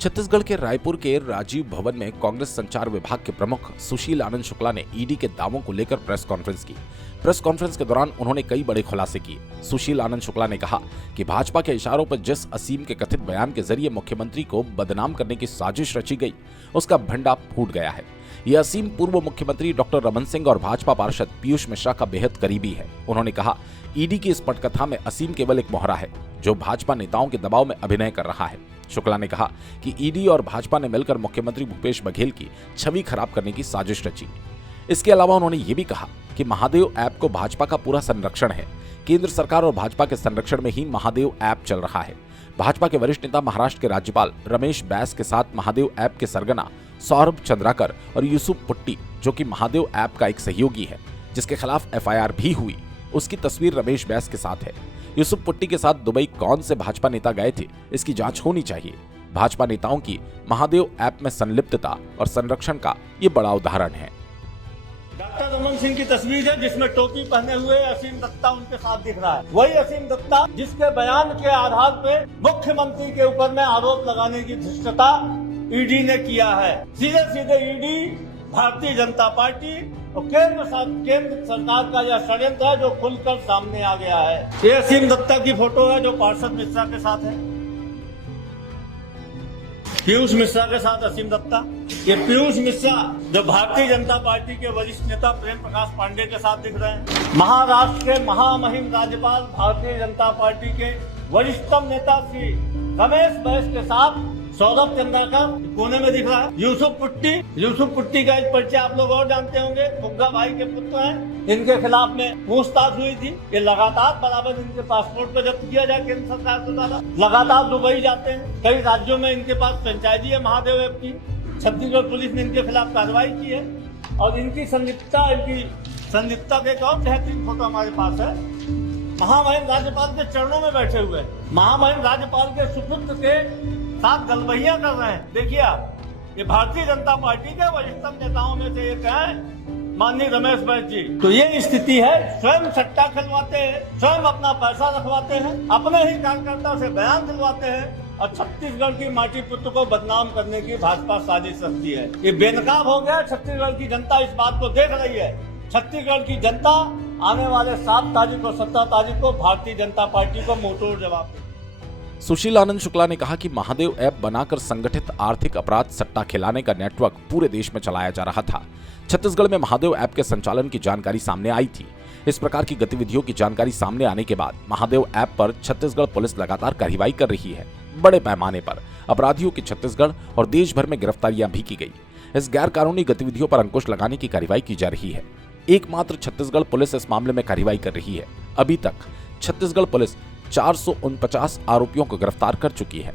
छत्तीसगढ़ के रायपुर के राजीव भवन में कांग्रेस संचार विभाग के प्रमुख सुशील आनंद शुक्ला ने ईडी के दावों को लेकर प्रेस कॉन्फ्रेंस की। प्रेस कॉन्फ्रेंस के दौरान उन्होंने कई बड़े खुलासे किए। सुशील आनंद शुक्ला ने कहा कि भाजपा के इशारों पर जिस असीम के कथित बयान के जरिए मुख्यमंत्री को बदनाम करने की साजिश रची गई, उसका भंडा फूट गया है। यह असीम पूर्व मुख्यमंत्री डॉक्टर रमन सिंह और भाजपा पार्षद पीयूष मिश्रा का बेहद करीबी है। उन्होंने कहा, ईडी की इस पटकथा में असीम केवल एक मोहरा है जो भाजपा नेताओं के दबाव में अभिनय कर रहा है। शुक्ला ने कहा कि ईडी और भाजपा ने मिलकर मुख्यमंत्री भूपेश बघेल की छवि खराब करने की साजिश रची। इसके अलावा उन्होंने ये भी कहा कि महादेव ऐप को भाजपा का पूरा संरक्षण है। केंद्र सरकार और भाजपा के संरक्षण में ही महादेव ऐप चल रहा है। भाजपा के वरिष्ठ नेता महाराष्ट्र के राज्यपाल रमेश बैस के साथ महादेव ऐप के सरगना सौरभ चंद्राकर और यूसुफ पुट्टी, जो कि महादेव ऐप का एक सहयोगी है जिसके खिलाफ एफआईआर भी हुई, उसकी तस्वीर रमेश बैस के साथ है। यूसुफ पुट्टी के साथ दुबई कौन से भाजपा नेता गए थे, इसकी जांच होनी चाहिए। भाजपा नेताओं की महादेव ऐप में संलिप्तता और संरक्षण का ये बड़ा उदाहरण है। डॉक्टर रमन सिंह की तस्वीर है जिसमें टोपी पहने हुए असीम दत्ता उनके साथ दिख रहा है। वही असीम दत्ता जिसके बयान के आधार पे मुख्यमंत्री के ऊपर में आरोप लगाने की धृष्टता ईडी ने किया है। सीधे सीधे ईडी भारतीय जनता पार्टी और केंद्र सरकार का यह षड्यंत्र है जो खुलकर सामने आ गया है। ये असीम दत्ता की फोटो है जो पार्षद मिश्रा के साथ है, पीयूष मिश्रा के साथ असीम दत्ता। ये पीयूष मिश्रा जो भारतीय जनता पार्टी के वरिष्ठ नेता प्रेम प्रकाश पांडे के साथ दिख रहे हैं। महाराष्ट्र के महामहिम राज्यपाल भारतीय जनता पार्टी के वरिष्ठतम नेता श्री रमेश बैस के साथ सौरभ चंद्राकर कोने में दिख रहा है। यूसुफ पुट्टी का एक परिचय आप लोग और जानते होंगे, फुग्गा भाई के पुत्र हैं। इनके खिलाफ में पूछताछ हुई थी। ये लगातार बराबर इनके पासपोर्ट को जब्त किया जाए केंद्र सरकार के द्वारा। लगातार दुबई जाते हैं। कई राज्यों में इनके पास फ्रेंचाइजी है महादेव ऐप की। छत्तीसगढ़ पुलिस ने इनके खिलाफ कार्रवाई की है और इनकी संलिप्तता के एक और बेहतरीन फोटो हमारे पास है। महामहिम राज्यपाल के चरणों में बैठे हुए, महामहिम राज्यपाल के सुपुत्र के साथ गलबहियां कर रहे हैं। देखिए आप, ये भारतीय जनता पार्टी के वरिष्ठतम नेताओं में से एक है माननीय रमेश बैस जी। तो ये स्थिति है, स्वयं सट्टा खिलवाते हैं, स्वयं अपना पैसा रखवाते हैं, अपने ही कार्यकर्ताओं से बयान दिलवाते हैं और छत्तीसगढ़ की माटी पुत्र को बदनाम करने की भाजपा साजिश रखती है। ये बेनकाब हो गया। छत्तीसगढ़ की जनता इस बात को देख रही है। छत्तीसगढ़ की जनता आने वाले 7 तारीख और 17 तारीख को भारतीय जनता पार्टी को मुंहतोड़ जवाब देगी। सुशील आनंद शुक्ला ने कहा कि महादेव ऐप बनाकर संगठित आर्थिक अपराध सट्टा खिलाने का नेटवर्क पूरे देश में चलाया जा रहा था। छत्तीसगढ़ में महादेव ऐप के संचालन की जानकारी सामने आई थी। इस प्रकार की गतिविधियों की जानकारी सामने आने के बाद महादेव ऐप पर छत्तीसगढ़ पुलिस लगातार कार्रवाई कर रही है। बड़े पैमाने पर अपराधियों की छत्तीसगढ़ और देश भर में गिरफ्तारियां भी की गई। इस गैर कानूनी गतिविधियों पर अंकुश लगाने की कार्रवाई की जा रही है। एकमात्र छत्तीसगढ़ पुलिस इस मामले में कार्रवाई कर रही है। अभी तक छत्तीसगढ़ पुलिस 449 आरोपियों को गिरफ्तार कर चुकी है।